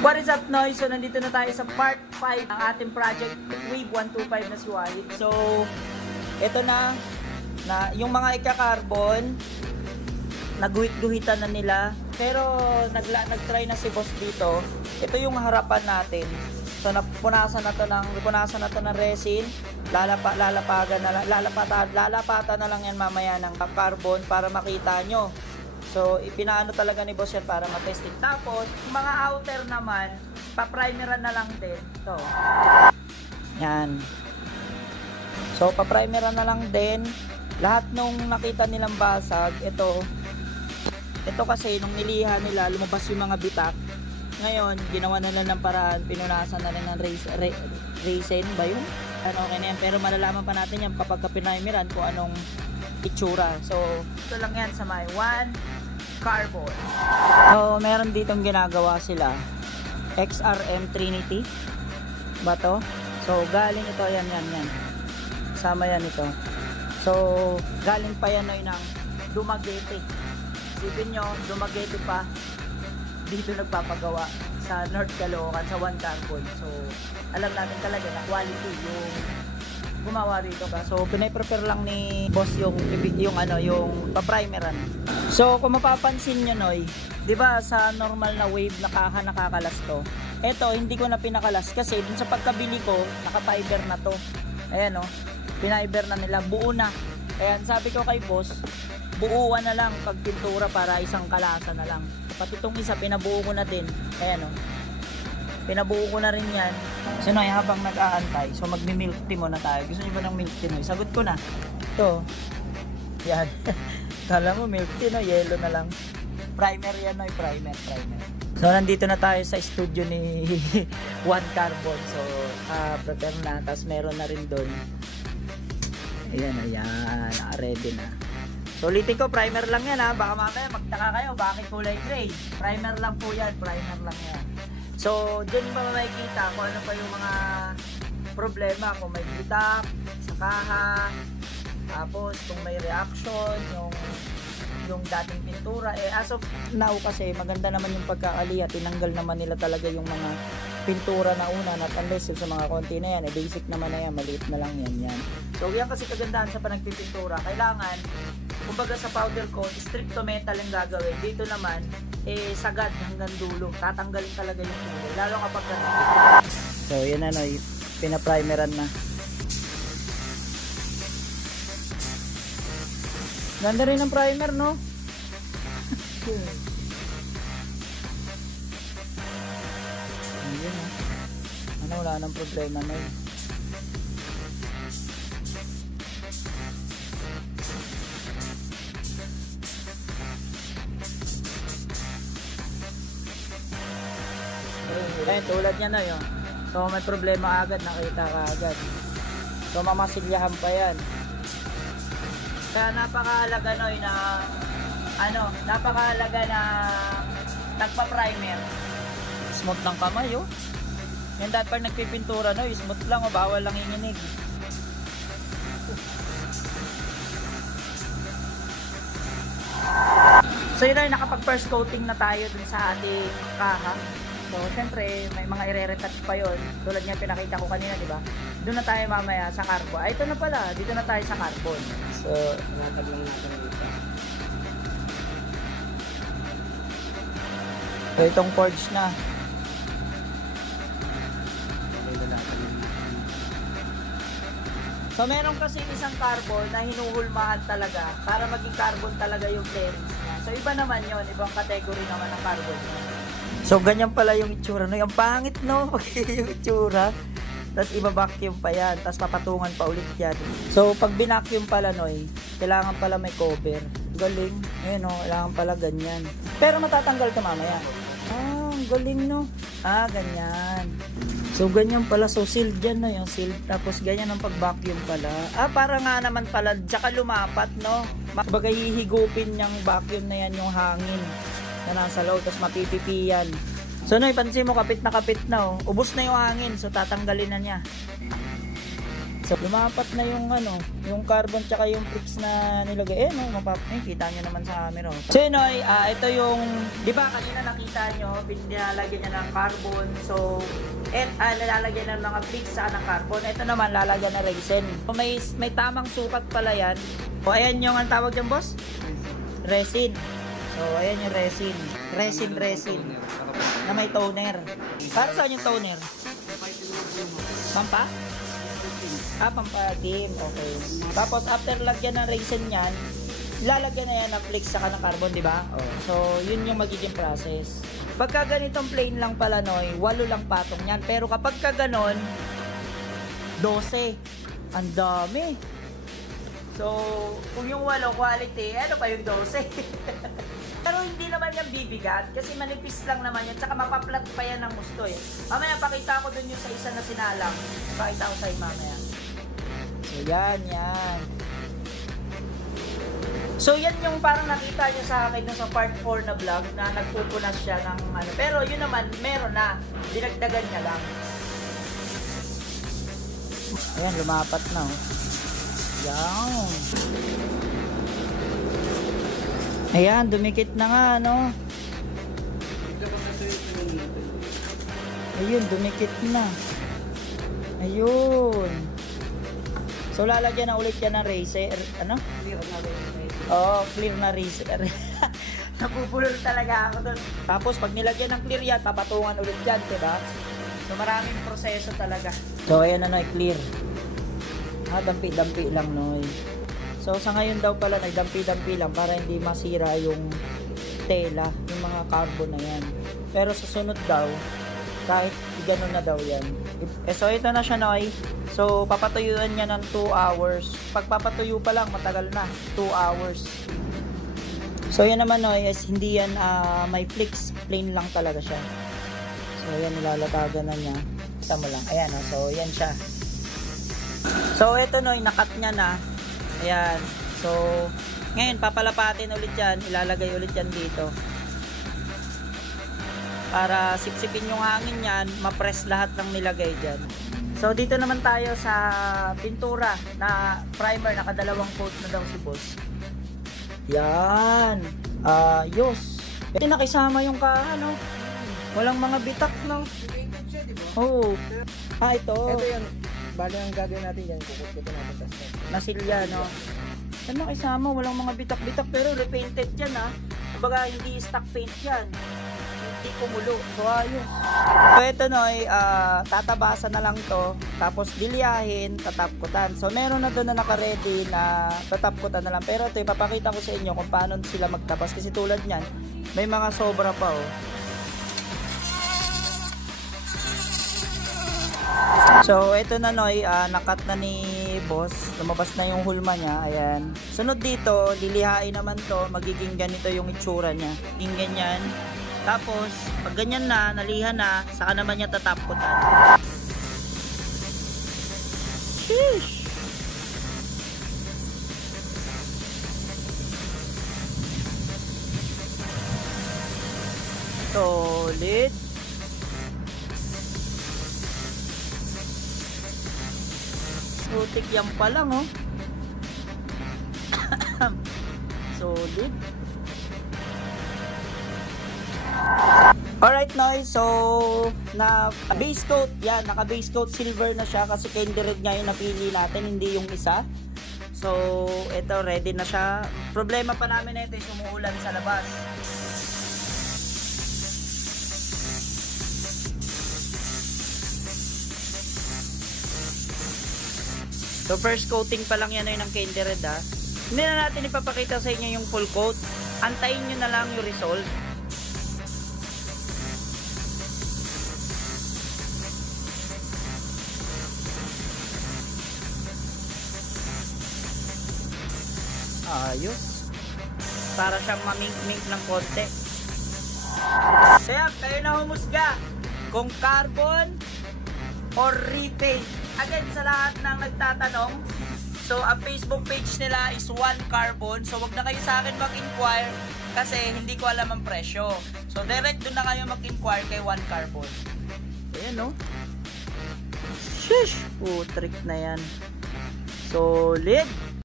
What is up, Noy? So, nandito na tayo sa part 5 ng ating project Wave 125 na si Wahid. So, ito na yung mga ika-carbon, naguhit-guhitan na nila. Pero, nag-try na si boss dito. Ito yung harapan natin. So, punasan na to ng resin. Lalapatan na lang yan mamaya ng carbon para makita nyo. So, ipinaano talaga ni boss yan para matesting. Tapos, mga outer naman, pa-primeran na lang din. Ito. Yan. So, pa-primeran na lang din. Lahat nung nakita nilang basag, ito kasi, nung niliha nila, lumabas yung mga bitak. Ngayon, ginawa na lang ng paraan, pinunasan na rin ng resin ba yun? Ano, okay na yan. Pero malalaman pa natin yan kapag primeran kung anong itsura. So, ito lang yan sa may 1 carbon. So, meron ditong ginagawa sila. XRM Trinity. Ba to? So, galing ito. Yan. Sama yan ito. So, galing pa yan ng Dumaguete. Isipin nyo, Dumaguete pa. Dito nagpapagawa sa North Caloocan sa 1 carbon. So, alam natin talaga na quality yung gumawa rito ka. So, pinay-prepare lang ni boss yung pa-primeran. So, kung mapapansin nyo, Noy, 'di ba sa normal na wave na kaha nakakalas to. Ito, hindi ko na pinakalas kasi dun sa pagkabili ko, naka-fiber na to. Ayan oh. Pinaiber na nila, buo na. Ayan, sabi ko kay boss, buuan na lang pagpintura para isang kalasa na lang. Pati itong isa, pinabuo ko na din. Ayan oh. Pinabuo ko na rin yan. So Noy, habang nag-aantay, so magmi-milk tea muna tayo. Gusto niyo ba ng milk tea, Noy? Sagot ko na. Ito. Yan. Kala mo milk tea, no? Yellow na lang. Primer yan, Noy. Primer. So nandito na tayo sa studio ni 1 carbon. So prepare na. Tapos meron na rin doon. Ayan. Ready na. So ulitin ko, primer lang yan ha. Baka mamaya magtaka kayo, bakit kulay gray? Primer lang po yan. Primer lang yan. So, dyan pa makikita kung ano pa yung mga problema. Kung may bitak sa kaha, tapos kung may reaction, yung dating pintura. As of now kasi, maganda naman yung pagkakaliha. Tinanggal naman nila talaga yung mga pintura na una. Not unless sa mga konti na yan. Basic naman na yan. Maliit na lang yan. So, yan kasi kagandahan sa panagpipintura. Kailangan, kumbaga sa powder coat, stricto metal yung gagawin. Dito naman, sagad hanggang dulo. Tatanggalin talaga yung kulay. Lalo kapag so, yan na, Noy. Pinaprimeran na. Ganda rin ang primer, no? Ayun, ha? Ano, wala nang problema, Noy. Tulad niya na yun. So may problema agad, nakita ka agad. So mamasilyahan pa yan. Kaya napakahalaga, Noy, na napakahalaga na nagpa-primer. Smooth lang kamay, oh. Yan dapat pag nagpipintura, Noy, smooth lang, oh, bawal lang inginig. So yun na, nakapag first coating na tayo dun sa ating kaha. So, syempre, may mga ire-retouch pa yun. Tulad nga pinakita ko kanina, di ba? Doon na tayo mamaya sa carbon. Ito na pala. Dito na tayo sa carbon. So, natag lang natin dito. So, itong forge na. So, meron kasi isang carbon na hinuhulmahan talaga para maging carbon talaga yung clearance niya. So, iba naman yun. Ibang category naman ng carbon niya. So, ganyan pala yung itsura. No? Ang pangit, no? Yung itsura. Tapos, iba-vacuum pa yan. Tapos, papatungan pa ulit yan. So, pag binacuum pala, Noy, kailangan pala may cover. Galing. Ayun, no? Kailangan pala ganyan. Pero, matatanggal ka mamaya. Galing, no? Ganyan. So, ganyan pala. So, sealed yan, no? Yung sealed. Tapos, ganyan ang pag-vacuum pala. Para nga naman pala, tsaka lumapat, no? Bagay hihigupin niyang vacuum na yan yung hangin na nasa loob, tapos mapipipiyan. So, Noy, pansin mo, kapit na, oh. Ubus na yung hangin, so tatanggalin na niya. So, lumapat na yung ano, yung carbon tsaka yung flakes na nilagay. Kita nyo naman sa camera. So yun, ito yung, di ba kanina nakita nyo, nilalagyan niya ng carbon. So, lalagyan ng mga flakes sa ng carbon. Ito naman, lalagyan ng resin. So, may tamang sukat pala yan. O, ayan yung, ang tawag dyan, boss? Resin. So, ayan yung resin. Resin. Na may toner. Para saan yung toner? Pampa? Pampadim. Okay. Tapos, after lagyan ng resin yan, lalagyan na yan ng flakes saka ng carbon, di ba? So, yun yung magiging process. Pagka ganitong plain lang pala, 8 lang patong yan. Pero kapag ka ganon, 12. Ang dami. So, kung yung 8 quality, ano pa yung 12? Pero hindi naman yan bibigat kasi manipis lang naman yan. Tsaka mapaplat pa yan ng gusto eh. Mamaya pakita ko dun yung sa isa na sinalang. Pakita ko sa'yo mamaya. So, yan. So, yan yung parang nakita nyo sa akin sa part 4 na vlog na nagpupunas siya ng ano. Pero yun naman, meron na. Dinagdagan niya lang. Ayan, lumapat na. Yan. Ayan, dumikit na nga, no? Ayun, dumikit na. Ayun. So, lalagyan na ulit yan ng racer. Ano? Clear na racer. Oo, clear na racer. Napupulol talaga ako doon. Tapos, pag nilagyan ng clear yan, papatungan ulit yan, diba? So, maraming proseso talaga. So, ayan na, clear. Dampi-dampi lang, no? So, sa ngayon daw pala, nagdampi-dampi lang para hindi masira yung tela, yung mga carbon na yan. Pero sa sunod daw, kahit gano'n na daw yan. So, ito na siya, Noy. So, papatuyuan niya ng 2 hours. Pag papatuyo pa lang, matagal na. 2 hours. So, yan naman, Noy, is hindi yan may flakes. Plain lang talaga siya. So, yan, nilalatagan na niya. Kita mo lang. Ayan, so, yan siya. So, ito, Noy, nakat niya na. Ayan. So, ngayon, papalapatin ulit yan. Ilalagay ulit yan dito. Para sipsipin yung hangin yan, ma-press lahat ng nilagay dyan. So, dito naman tayo sa pintura na primer. Nakadalawang coat na daw si boss. Yan. Ayos. Ito nakisama yung ano. Walang mga bitak, no? Oo. Ito. Ito yun. Bali ang gagawin natin yan, kukut-kutin natin sa nasilya, no? Ano makisama, walang mga bitak-bitak pero repainted yan, ha? Kumbaga, hindi stock paint yan. Hindi kumulo. So, ayos. So, ito, Noy, tatabasan na lang to. Tapos, dilyahin, tatapkutan. So, meron na doon na naka-ready na tatapkutan na lang. Pero ito, ipapakita ko sa inyo kung paano sila magtabas. Kasi tulad niyan, may mga sobra pa, oh. So, ito na, Noy, nakat na ni boss. Lumabas na yung hulma niya. Ayan. Sunod dito, lilihain naman to. Magiging ganito yung itsura niya. Yung ganyan. Tapos, pag ganyan na, nalihan na, saka naman niya tatapkutan. Sheesh! Solid. Putik yan pa lang, oh. Solid. Alright, Noy. So, na base coat. Yan, naka base coat silver na siya kasi candy red nga yung napili natin, hindi yung isa. So, ito, ready na siya. Problema pa namin na ito is umuulan sa labas. So, first coating pa lang yan ay ng candy red, ha. Hindi na natin ipapakita sa inyo yung full coat. Antayin nyo na lang yung result. Ayos. Para siyang mamink-mink ng konti. Kaya, kayo na humusga kung carbon or repaint. Again, sa lahat ng nagtatanong, so ang Facebook page nila is One Carbon. So wag na kayo sa akin mag-inquire kasi hindi ko alam ang presyo. So direct doon na kayo mag-inquire kay One Carbon. Ayan, no? Shish! Trick na yan. Solid.